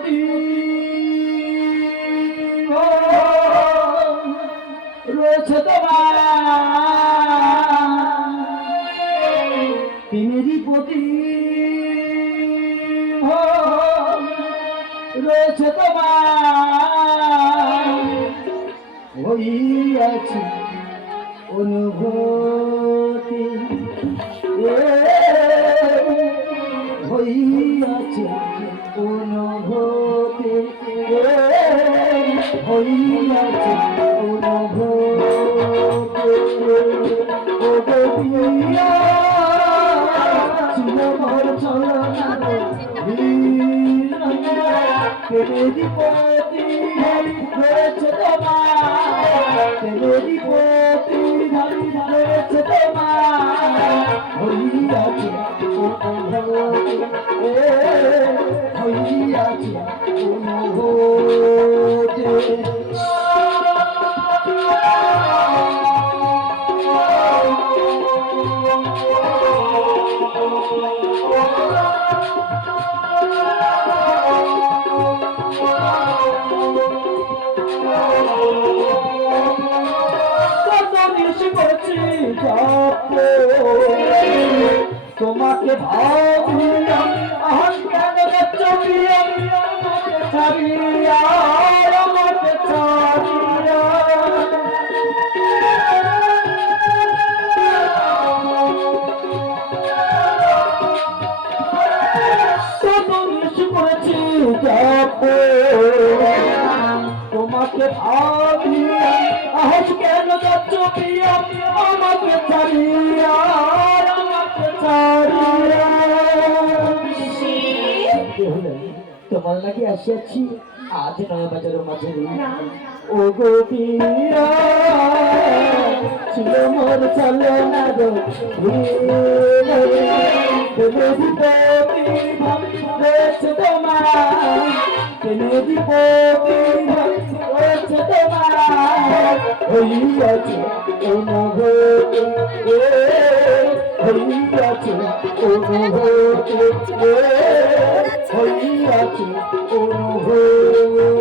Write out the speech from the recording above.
প্রতি রয়েছে তোমার, তিনেরই প্রতি রয়েছে তোমার, হইয়াছে অনুভূতি, হইয়াছে অনুভূতি, হইয়াছে অনুভূতি, ছিল মোর ছলনা তেরি পতি রয়েছে তোমার, তেরি পতি রয়েছে তোমার, হইয়াছে অনুভূতি, হইয়াছে অনুভূতি। তোমাকে ভাবিলাম আজ কেন চলিয়া ছাড়িয়া, আমাকে ছাড়িয়া, করেছি যাবো তোমাকে ভাবিলাম আজ কেন যাচ্ছ প্রিয়া, আমাকে ছাড়িয়া, আমাকে ছাড়িয়া। তোমার নাকি আসিয়াছি আজ নয় বাজারের মাঝে, ও গো প্রিয়া ছিল মোর ছলনা রয়েছে তোমার, তেরি পতি রয়েছে তোমার, হইয়াছে অনুভূতি, হইয়াছে অনুভূতি, হইয়াছে অনুভূতি।